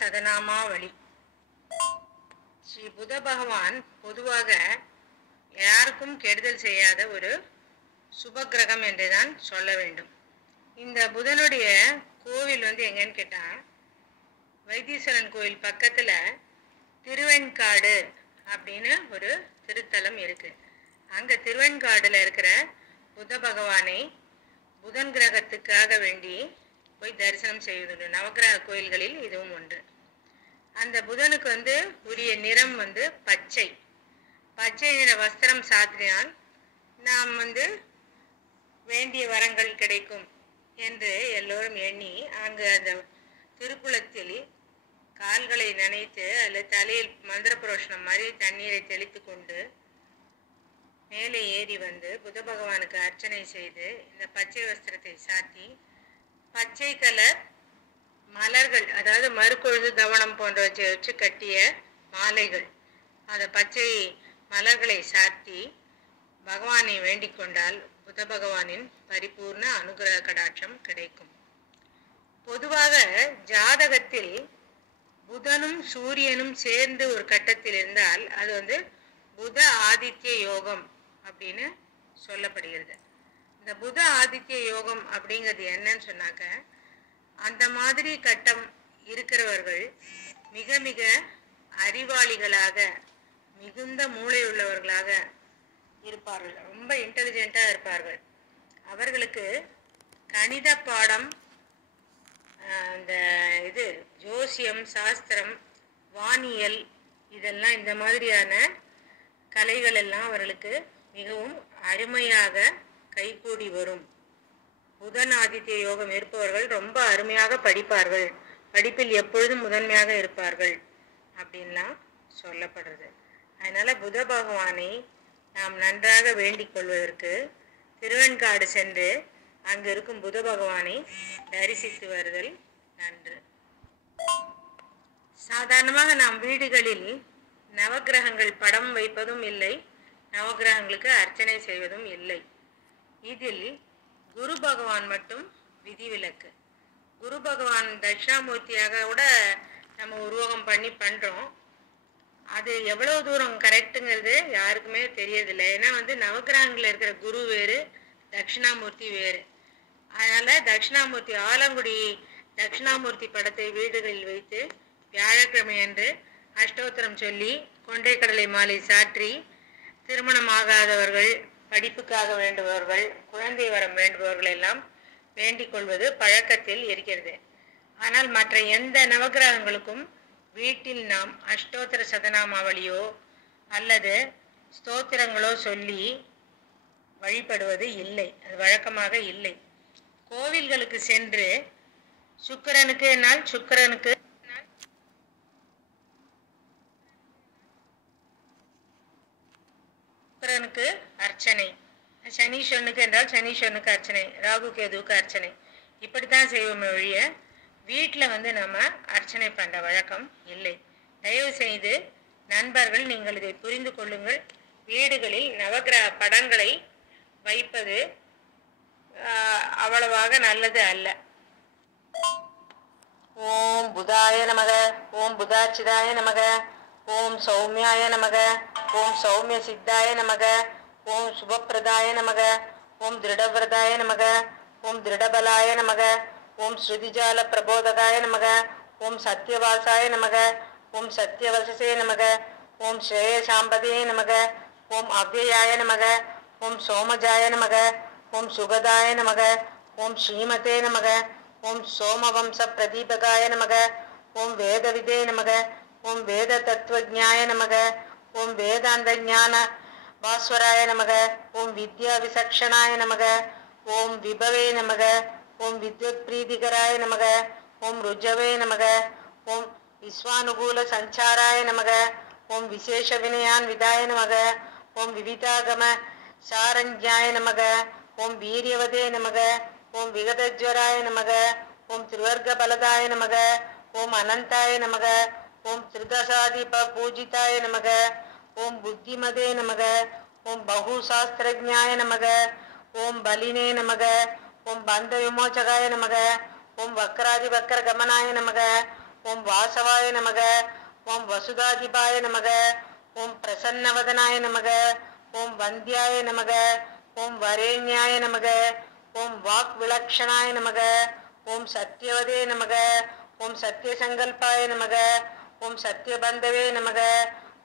சதநாமாவளி. ஸ்ரீ புத பகவான் பொதுவாக யாருக்கும் கெடுதல் செய்யாத ஒரு சுபகிரகம் என்றுதான் சொல்ல வேண்டும். இந்த புதனுடைய கோவில் எங்கன்னு கேட்டா, வைத்தீஸ்வரன் கோவில் பக்கத்துல திருவெண்காடு அப்படின்னு ஒரு திருத்தலம் இருக்கு. அங்க திருவெண்காடுல இருக்கிற புத பகவானை புதன் கிரகத்துக்காக வேண்டி போய் தரிசனம் செய்வதுண்டு. நவகிரக கோயில்களில் இதுவும் ஒன்று. அந்த புதனுக்கு உரிய நிறம் பச்சை. பச்சை நிற வஸ்திரம் சாத்தினால் நாம் வேண்டிய வரங்கள் கிடைக்கும் என்று எல்லோரும் எண்ணி அங்கு அந்த திருக்குளத்தில் கால்களை நனைத்து அதில் தலையில் மந்திர புரோஷனம் மாதிரி தண்ணீரை தெளித்து கொண்டு மேலே ஏறி புத பகவானுக்கு அர்ச்சனை செய்து இந்த பச்சை வஸ்திரத்தை சாத்தி பச்சை கலர் மலர்கள், அதாவது மறுக்கொழுது தவணம் போன்றவற்றை வச்சு கட்டிய மாலைகள், அந்த பச்சை மலர்களை சாத்தி பகவானை வேண்டிக் கொண்டால் புத பகவானின் பரிபூர்ண அனுகிரக கடாட்சம் கிடைக்கும். பொதுவாக ஜாதகத்தில் புதனும் சூரியனும் சேர்ந்து ஒரு கட்டத்தில் இருந்தால் அது புத ஆதித்ய யோகம் அப்படின்னு சொல்லப்படுகிறது. இந்த புத ஆதித்ய யோகம் அப்படிங்கிறது என்னன்னு சொன்னாக்க, அந்த மாதிரி கட்டம் இருக்கிறவர்கள் மிக மிக அறிவாளிகளாக, மிகுந்த மூளை உள்ளவர்களாக இருப்பார்கள். ரொம்ப இன்டெலிஜென்ட்டா இருப்பார்கள். அவர்களுக்கு கணித பாடம், அந்த ஜோசியம், சாஸ்திரம், வானியல், இதெல்லாம் இந்த மாதிரியான கலைகள் எல்லாம் அவர்களுக்கு மிகவும் அருமையாக கைகூடி வரும். புதன் ஆதித்ய யோகம் இருப்பவர்கள் ரொம்ப அருமையாக படிப்பார்கள், படிப்பில் எப்பொழுதும் முதன்மையாக இருப்பார்கள் அப்படின்லாம் சொல்லப்படுறது. அதனால புத பகவானை நாம் நன்றாக வேண்டிக் கொள்வதற்கு திருவெண்காடு சென்று அங்கு இருக்கும் புத பகவானை தரிசித்து வருதல் நன்று. சாதாரணமாக நாம் வீடுகளில் நவகிரகங்கள் படம் வைப்பதும் இல்லை, நவகிரகங்களுக்கு அர்ச்சனை செய்வதும் இல்லை. இதில் குரு பகவான் மட்டும் விதிவிலக்கு. குரு பகவான் தட்சிணாமூர்த்தியாக கூட நம்ம உருவகம் பண்ணி பண்றோம். அது எவ்வளவு தூரம் கரெக்டுங்கிறது யாருக்குமே தெரியறதில்லை. ஏன்னா நவகிரகங்கள் இருக்கிற குரு வேறு, தட்சிணாமூர்த்தி வேறு. அதனால தட்சிணாமூர்த்தி, ஆலங்குடி தட்சிணாமூர்த்தி படத்தை வீடுகளில் வைத்து வியாழக்கிழமை அன்று அஷ்டோத்திரம் சொல்லி கொண்டை கடலை மாலை சாற்றி திருமணமாகாதவர்கள், படிப்புக்காக வேண்டுபவர்கள், குழந்தை வரம் வேண்டுபவர்கள் எல்லாம் வேண்டிக் கொள்வது பழக்கத்தில் இருக்கிறது. ஆனால் மற்ற எந்த நவகிரகங்களுக்கும் வீட்டில் நாம் அஷ்டோத்திர சதநாமாவளியோ அல்லது ஸ்தோத்திரங்களோ சொல்லி வழிபடுவது இல்லை, அது வழக்கமாக இல்லை. கோவில்களுக்கு சென்று சுக்கிரனுக்கு என்னால் சுக்கிரனுக்கு அர்ச்சனை, சனீஸ்வரனுக்கு என்றால் சனீஸ்வரனுக்கு அர்ச்சனை, ராகு கேதுவுக்கு அர்ச்சனை, இப்படித்தான் செய்வோமே ஒழிய வீட்டில் நம்ம அர்ச்சனை பண்ற வழக்கம் இல்லை. தயவு செய்து நண்பர்கள் நீங்கள் இதை புரிந்து கொள்ளுங்கள். வீடுகளில் நவகிரக படங்களை வைப்பது அவ்வளவாக நல்லது அல்ல. ஓம் புதாய நமக, ஓம் புதாச்சிதாய நமக, ஓம் சௌமியாய நமக, ஓம் சௌமிய சித்தாய நமக, ஓம் சுபப்பிரதாய நமக, ஓம் திருடவிரதாய நமக, ஓம் திருடபலாய நமக, ஓம் ஸ்ருதிஜால பிரபோதகாய நமக, ஓம் சத்யவாசாய நமக, ஓம் சத்யவசசே நமக, ஓம் ஸ்ரேயசாம்பதே நமக, ஓம் அவ்யயாய நமக, ஓம் சோமஜாய நமக, ஓம் சுகதாய நமக, ஓம் ஸ்ரீமதே நமக, ஓம் சோமவம்ச பிரதீபகாய நமக, ஓம் வேதவிதே நமக, ஓம் வேத தத்துவஜாய நமக, ஓம் வேதாந்த ஞான பாஸ்வராய நமக, ஓம் வித்யா விசக்ஷணாய நமக, ஓம் விபவே நமக, ஓம் வித்யுத் பிரீதிகராய நமக, ஓம் ருஜவே நமக, ஓம் விஸ்வானுகூல சஞ்சாராய நமக, ஓம் விசேஷ வினயான் விதாய நமக, ஓம் விவிதாகம சாரஞ்ஞாய நமக, ஓம் வீரியவதே நமக, ஓம் விகதஜ்வராய நமக, ஓம் திருவர்க பலதாய நமக, ஓம் அனந்தாய நமக, ஓம் திருதசாதிப பூஜிதாய நமக, ஓம் புத்திமதே நமக, ஓம் பகுசாஸ்திரஜாய நமக, ஓம் பலினே நமக, ஓம் பந்த விமோச்சகாய நமக, ஓம் வக்ராதி வக்ர கமனாய நமக, ஓம் வாசவாய நமக. ஓம் வசுதாதிபாய நமக. ஓம் பிரசன்னவதனாய நமக. ஓம் வந்தியாய நமக. ஓம் வரேண்யாய நமக. ஓம் வாக் விலக்ஷணாய நமக. ஓம் சத்யவதே நமக. ஓம் சத்யசங்கல்பாய நமக. ஓம் சத்யபந்தவே நமக.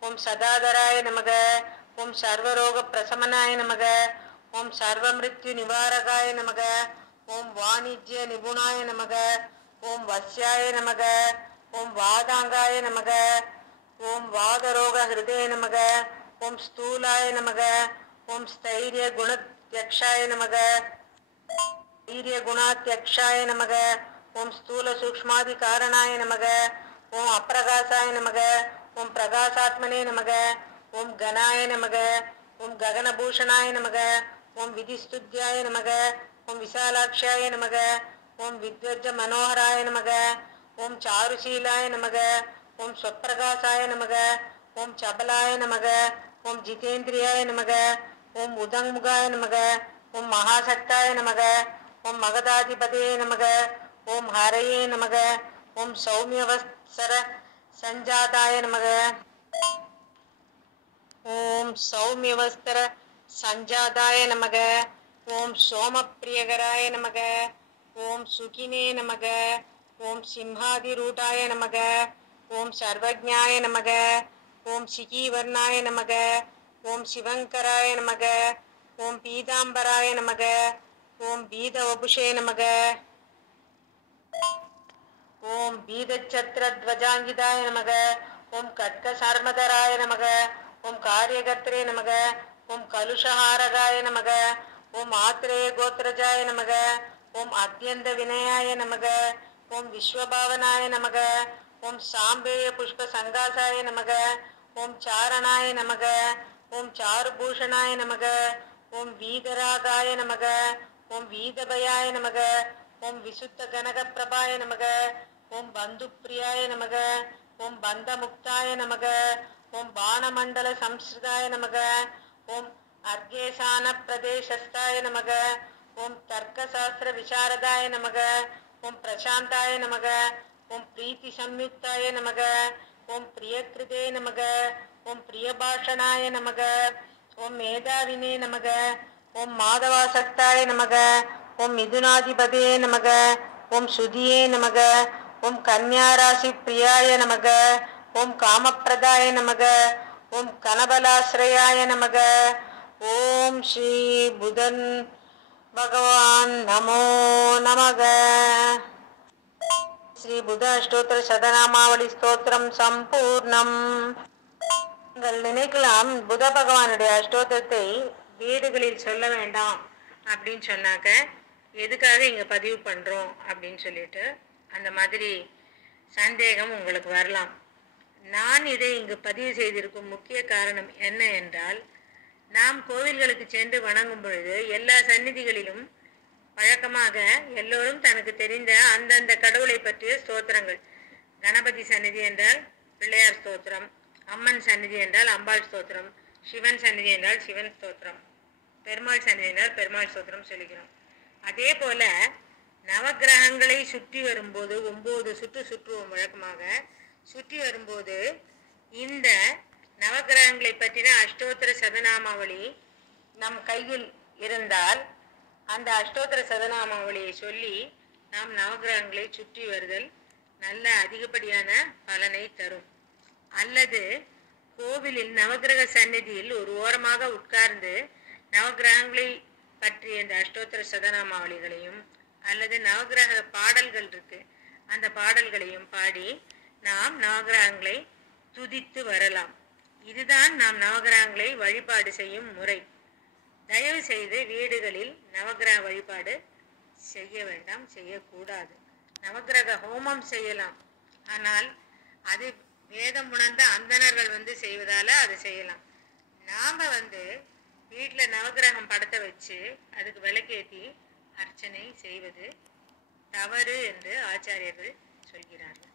ஓம் சதாதராய நமக. ஓம் சர்வரோக பிரசமனாய நமக. ஓம் சர்வமிருத்யு நிவாரகாய நமக. ஓம் வாணிஜ்ய நிபுணாய நமக. ஓம் வஸ்யாய நமக. ஓம் வாதாங்காய நமக. ஓம் வாதரோக ஹிருதய நமக. ஓம் ஸ்தூலாய நமக. ஓம் ஸ்தைரிய குணத்யக்ஷாய நமக. வீரிய குணாத்யக்ஷாய நமக. ஓம் ஸ்தூல சூக்ஷ்மாதி காரணாய நமக. ஓம் அப்பிரகாசாய நமக. ஓம் பிரகாசாத்மனே நமக. ஓம் கணாய நமக. ஓம் ககனபூஷணாய நமக. ஓம் விதிஸ்துத்யாய நமக. ஓம் விசாலாட்சாய நமக. ஓம் வித்வஜ மனோகராய நமக. ஓம் சாருசீலாய நமக. ஓம் ஸ்வப்பிரகாசாய நமக. ஓம் சபலாய நமக. ஓம் ஜிதேந்திரியாய நமக. ஓம் உதங்முகாய நமக. ஓம் மகாசக்தாய நமக. ஓம் மகதாதிபதே நமக. ஓம் ஹரயே நமக. ஓம் சௌமியவஸ்தர சஞ்சாதாய நமக. ஓம் சௌமியவஸ்தர சஞ்சாதாய நமக. ஓம் சோமப்பிரியகராய நமக. ஓம் சுகினே நமக. ஓம் சிம்ஹாதிரூடாய நமக. ஓம் சர்வஜ்ஞாய நமக. ஓம் சிகீவர்ணாய நமக. ஓம் சிவங்கராய நமக. ஓம் பீதாம்பராய நமக. ஓம் பீதவபுஷே நமக. ஓம் பீதச்சத்ரத்வஜாங்கிதாய நமக. ஓம் கட்கசார்மதராய நமக. ஓம் காரியகர்த்ரே நமக. ஓம் கலுஷஹாரகாய நமக. ஓம் ஆத்ரேய கோத்ரஜாய நமக. ஓம் அத்யந்த வினயாய நமக. ஓம் விஸ்வபாவனாய நமக. ஓம் சாம்பேய புஷ்ப சங்காசாய நமக. ஓம் சாரணாய நமக. ஓம் சாருபூஷணாய நமக. ஓம் வீதராகாய நமக. ஓம் வீதபயாய நமக. ஓம் விசுத்த கனக பிரபாய நமக. ஓம் பந்துப்பிரியாய நமக. ஓம் பந்தமுக்தாய நமக. ஓம் பானமண்டல சம்ஸ்ருதாய நமக. ஓம் அர்கேசான பிரதேசஸ்தாய நமக. ஓம் தர்க்கசாஸ்திர விசாரதாய நமக. ஓம் பிரசாந்தாய நமக. ஓம் பிரீத்தி சம்யுக்தாய நமக. ஓம் பிரியகிருதே நமக. ஓம் பிரியபாஷணாய நமக. ஓம் மேதாவினே நமக. ஓம் மாதவாசக்தாய நமக. ஓம் மிதுனாதிபதே நமக. ஓம் சுதியே நமக. ஓம் கன்யாராசி பிரியாய நமக. ஓம் காமப்பிரதாய நமக. ஓம் கனபலாஸ்ரயாய நமக. ஓம் ஸ்ரீ புதன் பகவான் நமோ நமக. ஸ்ரீ புத அஷ்டோத்திர சதநாமாவளி ஸ்தோத்திரம் சம்பூர்ணம். நீங்கள் நினைக்கலாம் புத பகவானுடைய அஷ்டோத்திரத்தை வீடுகளில் சொல்ல வேண்டாம் அப்படின்னு சொன்னாக்க எதுக்காக இங்கே பதிவு பண்ணுறோம் அப்படின்னு சொல்லிட்டு அந்த மாதிரி சந்தேகம் உங்களுக்கு வரலாம். நான் இதை இங்கு பதிவு செய்திருக்கும் முக்கிய காரணம் என்ன என்றால், நாம் கோவில்களுக்கு சென்று வணங்கும் பொழுது எல்லா சந்நிதிகளிலும் வழக்கமாக எல்லோரும் தனக்கு தெரிந்த அந்தந்த கடவுளை பற்றிய ஸ்தோத்திரங்கள், கணபதி சந்நிதி என்றால் பிள்ளையார் ஸ்தோத்திரம், அம்மன் சந்நிதி என்றால் அம்பாள் ஸ்தோத்திரம், சிவன் சந்நிதி என்றால் சிவன் ஸ்தோத்திரம், பெருமாள் சந்நிதி என்றால் பெருமாள் ஸ்தோத்திரம் சொல்லிக்கிறோம். அதே போல நவகிரகங்களை சுற்றி வரும்போது 9 சுற்று சுற்றுவோம். வழக்கமாக சுற்றி வரும்போது இந்த நவகிரகங்களை பற்றின அஷ்டோத்திர சதநாமாவளி நம் கையில் இருந்தால் அந்த அஷ்டோத்திர சதநாமாவளியை சொல்லி நாம் நவகிரகங்களை சுற்றி வருதல் நல்ல அதிகப்படியான பலனை தரும். அல்லது கோவிலில் நவகிரக சந்நிதியில் ஒரு ஓரமாக உட்கார்ந்து நவகிரகங்களை பற்றிய இந்த அஷ்டோத்திர சதநாமாவளிகளையும் அல்லது நவகிரக பாடல்கள் இருக்கு அந்த பாடல்களையும் பாடி நாம் நவகிரகங்களை துதித்து வரலாம். இதுதான் நாம் நவகிரகங்களை வழிபாடு செய்யும் முறை. தயவு செய்து வீடுகளில் நவகிரக வழிபாடு செய்ய வேண்டாம், செய்யக்கூடாது. நவகிரக ஹோமம் செய்யலாம், ஆனால் அது வேதம் உணர்ந்த அந்தணர்கள் செய்வதால அது செய்யலாம். நாம் வீட்டில் நவகிரகம் படத்தை வச்சு அதுக்கு விளக்கேற்றி அர்ச்சனை செய்வது தவறு என்று ஆச்சாரியர்கள் சொல்கிறார்கள்.